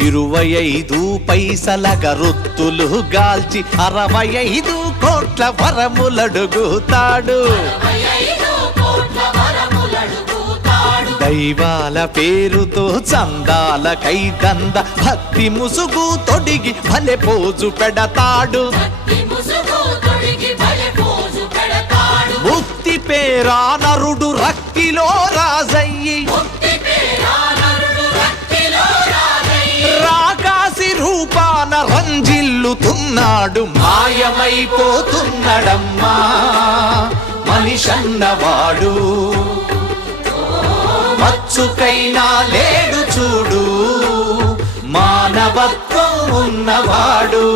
25 పైసల గరుత్తులు గాల్చి 65 కోట్ల వరములడుగుతాడు. దైవాల పేరుతో చందాల కైదంద భక్తి ముసుగు తొడిగి భలే పోజు పెడతాడు. ముక్తి పేరా నరుడు రక్తిలో రాజయ్యి రాకాసి రూపాన రంజిల్లుతున్నాడు. మాయమైపోతున్నాడమ్మా మనిషన్నవాడు, మచ్చుకైనా లేడు చూడు మానవత్వం ఉన్నవాడు.